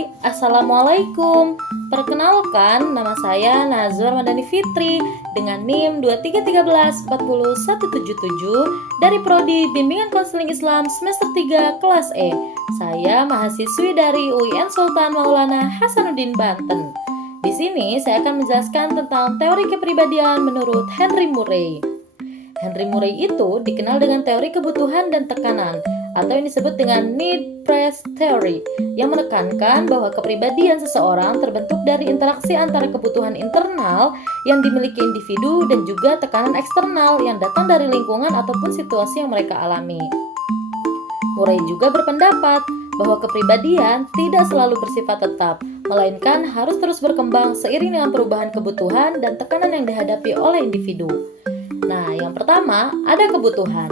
Hai, Assalamualaikum. Perkenalkan, nama saya Nazwa Ramadhani Fitri dengan NIM 23134017 dari Prodi Bimbingan Konseling Islam semester 3 kelas E. Saya mahasiswi dari UIN Sultan Maulana Hasanuddin Banten. Di sini saya akan menjelaskan tentang teori kepribadian menurut Henry Murray. Henry Murray itu dikenal dengan teori kebutuhan dan tekanan, atau yang disebut dengan need-price theory, yang menekankan bahwa kepribadian seseorang terbentuk dari interaksi antara kebutuhan internal yang dimiliki individu dan juga tekanan eksternal yang datang dari lingkungan ataupun situasi yang mereka alami. Murray juga berpendapat bahwa kepribadian tidak selalu bersifat tetap, melainkan harus terus berkembang seiring dengan perubahan kebutuhan dan tekanan yang dihadapi oleh individu. Nah, yang pertama ada kebutuhan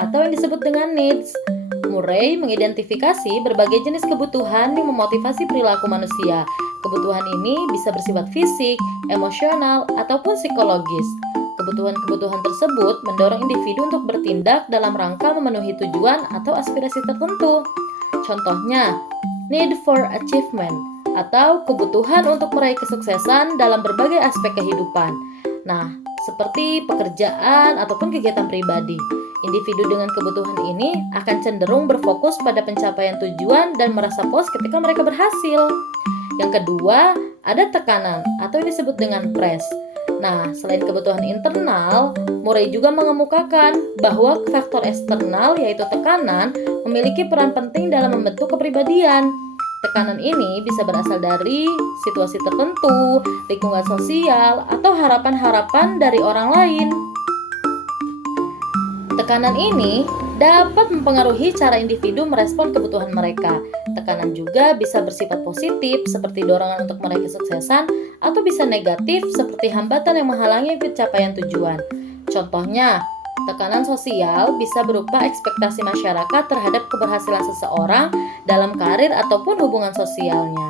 atau yang disebut dengan needs. Murray mengidentifikasi berbagai jenis kebutuhan yang memotivasi perilaku manusia. Kebutuhan ini bisa bersifat fisik, emosional, ataupun psikologis. Kebutuhan-kebutuhan tersebut mendorong individu untuk bertindak dalam rangka memenuhi tujuan atau aspirasi tertentu. Contohnya, need for achievement atau kebutuhan untuk meraih kesuksesan dalam berbagai aspek kehidupan. Nah, seperti pekerjaan ataupun kegiatan pribadi. Individu dengan kebutuhan ini akan cenderung berfokus pada pencapaian tujuan dan merasa puas ketika mereka berhasil. Yang kedua, ada tekanan atau yang disebut dengan press. Nah, selain kebutuhan internal, Murray juga mengemukakan bahwa faktor eksternal yaitu tekanan memiliki peran penting dalam membentuk kepribadian. Tekanan ini bisa berasal dari situasi tertentu, lingkungan sosial, atau harapan-harapan dari orang lain. Tekanan ini dapat mempengaruhi cara individu merespon kebutuhan mereka. Tekanan juga bisa bersifat positif seperti dorongan untuk meraih kesuksesan atau bisa negatif seperti hambatan yang menghalangi pencapaian tujuan. Contohnya, tekanan sosial bisa berupa ekspektasi masyarakat terhadap keberhasilan seseorang dalam karir ataupun hubungan sosialnya.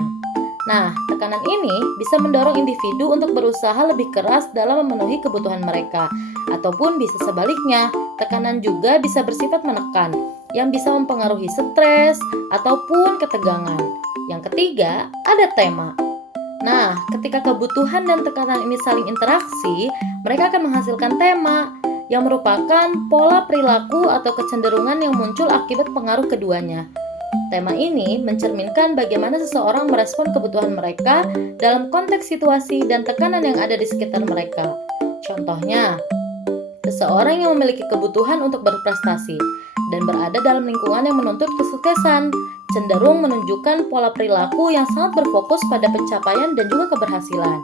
Nah, tekanan ini bisa mendorong individu untuk berusaha lebih keras dalam memenuhi kebutuhan mereka, ataupun bisa sebaliknya, tekanan juga bisa bersifat menekan, yang bisa mempengaruhi stres ataupun ketegangan. Yang ketiga, ada tema. Nah, ketika kebutuhan dan tekanan ini saling interaksi, mereka akan menghasilkan tema, yang merupakan pola perilaku atau kecenderungan yang muncul akibat pengaruh keduanya. Tema ini mencerminkan bagaimana seseorang merespon kebutuhan mereka dalam konteks situasi dan tekanan yang ada di sekitar mereka. Contohnya, seseorang yang memiliki kebutuhan untuk berprestasi dan berada dalam lingkungan yang menuntut kesuksesan cenderung menunjukkan pola perilaku yang sangat berfokus pada pencapaian dan juga keberhasilan.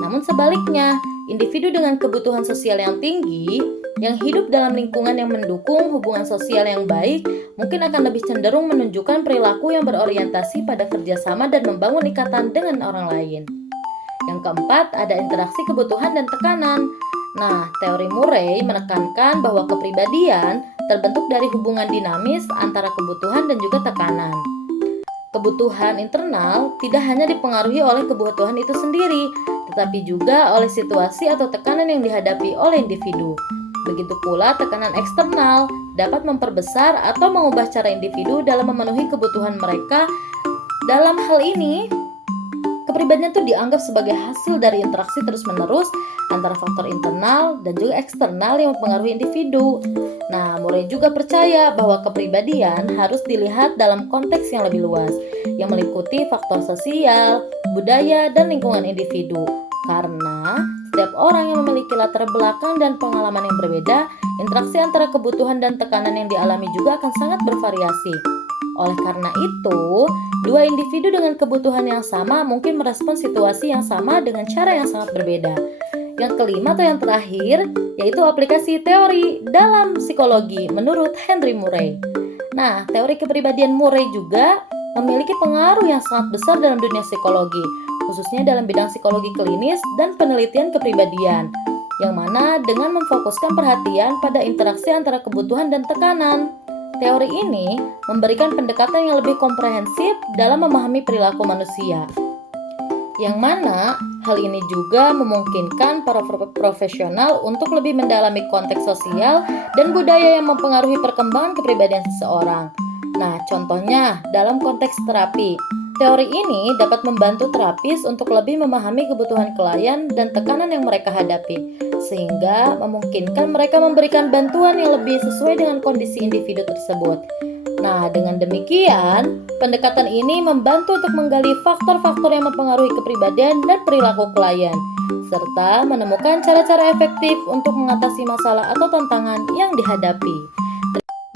Namun sebaliknya, individu dengan kebutuhan sosial yang tinggi, yang hidup dalam lingkungan yang mendukung hubungan sosial yang baik, mungkin akan lebih cenderung menunjukkan perilaku yang berorientasi pada kerjasama dan membangun ikatan dengan orang lain. Yang keempat, ada interaksi kebutuhan dan tekanan. Nah, teori Murray menekankan bahwa kepribadian terbentuk dari hubungan dinamis antara kebutuhan dan juga tekanan. Kebutuhan internal tidak hanya dipengaruhi oleh kebutuhan itu sendiri, tetapi juga oleh situasi atau tekanan yang dihadapi oleh individu. Begitu pula tekanan eksternal dapat memperbesar atau mengubah cara individu dalam memenuhi kebutuhan mereka. Dalam hal ini, kepribadian itu dianggap sebagai hasil dari interaksi terus-menerus antara faktor internal dan juga eksternal yang mempengaruhi individu. Nah, Murray juga percaya bahwa kepribadian harus dilihat dalam konteks yang lebih luas, yang meliputi faktor sosial, budaya, dan lingkungan individu. Karena setiap orang yang memiliki latar belakang dan pengalaman yang berbeda, interaksi antara kebutuhan dan tekanan yang dialami juga akan sangat bervariasi. Oleh karena itu, dua individu dengan kebutuhan yang sama mungkin merespon situasi yang sama dengan cara yang sangat berbeda. Yang kelima atau yang terakhir, yaitu aplikasi teori dalam psikologi menurut Henry Murray. Nah, teori kepribadian Murray juga memiliki pengaruh yang sangat besar dalam dunia psikologi, khususnya dalam bidang psikologi klinis dan penelitian kepribadian, yang mana dengan memfokuskan perhatian pada interaksi antara kebutuhan dan tekanan. Teori ini memberikan pendekatan yang lebih komprehensif dalam memahami perilaku manusia, yang mana hal ini juga memungkinkan para profesional untuk lebih mendalami konteks sosial dan budaya yang mempengaruhi perkembangan kepribadian seseorang. Nah, contohnya dalam konteks terapi, Teori ini dapat membantu terapis untuk lebih memahami kebutuhan klien dan tekanan yang mereka hadapi, sehingga memungkinkan mereka memberikan bantuan yang lebih sesuai dengan kondisi individu tersebut. Nah, dengan demikian, pendekatan ini membantu untuk menggali faktor-faktor yang mempengaruhi kepribadian dan perilaku klien, serta menemukan cara-cara efektif untuk mengatasi masalah atau tantangan yang dihadapi.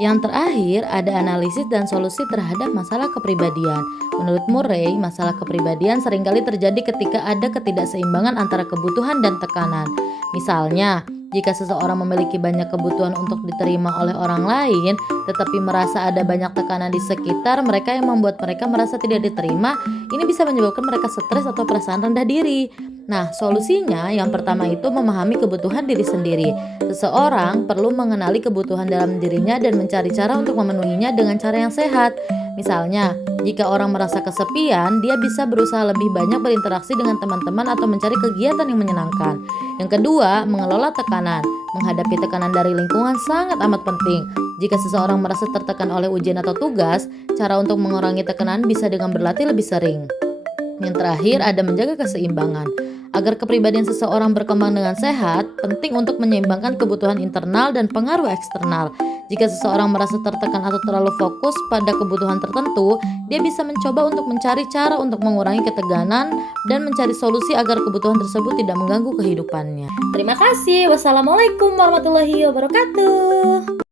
Yang terakhir, ada analisis dan solusi terhadap masalah kepribadian. Menurut Murray, masalah kepribadian seringkali terjadi ketika ada ketidakseimbangan antara kebutuhan dan tekanan. Misalnya, jika seseorang memiliki banyak kebutuhan untuk diterima oleh orang lain, tetapi merasa ada banyak tekanan di sekitar mereka yang membuat mereka merasa tidak diterima, ini bisa menyebabkan mereka stres atau perasaan rendah diri. Nah, solusinya yang pertama itu memahami kebutuhan diri sendiri. Seseorang perlu mengenali kebutuhan dalam dirinya dan mencari cara untuk memenuhinya dengan cara yang sehat. Misalnya, jika orang merasa kesepian, dia bisa berusaha lebih banyak berinteraksi dengan teman-teman atau mencari kegiatan yang menyenangkan. Yang kedua, mengelola tekanan. Menghadapi tekanan dari lingkungan sangat amat penting. Jika seseorang merasa tertekan oleh ujian atau tugas, cara untuk mengurangi tekanan bisa dengan berlatih lebih sering. Yang terakhir, ada menjaga keseimbangan. Agar kepribadian seseorang berkembang dengan sehat, penting untuk menyeimbangkan kebutuhan internal dan pengaruh eksternal. Jika seseorang merasa tertekan atau terlalu fokus pada kebutuhan tertentu, dia bisa mencoba untuk mencari cara untuk mengurangi ketegangan dan mencari solusi agar kebutuhan tersebut tidak mengganggu kehidupannya. Terima kasih. Wassalamualaikum warahmatullahi wabarakatuh.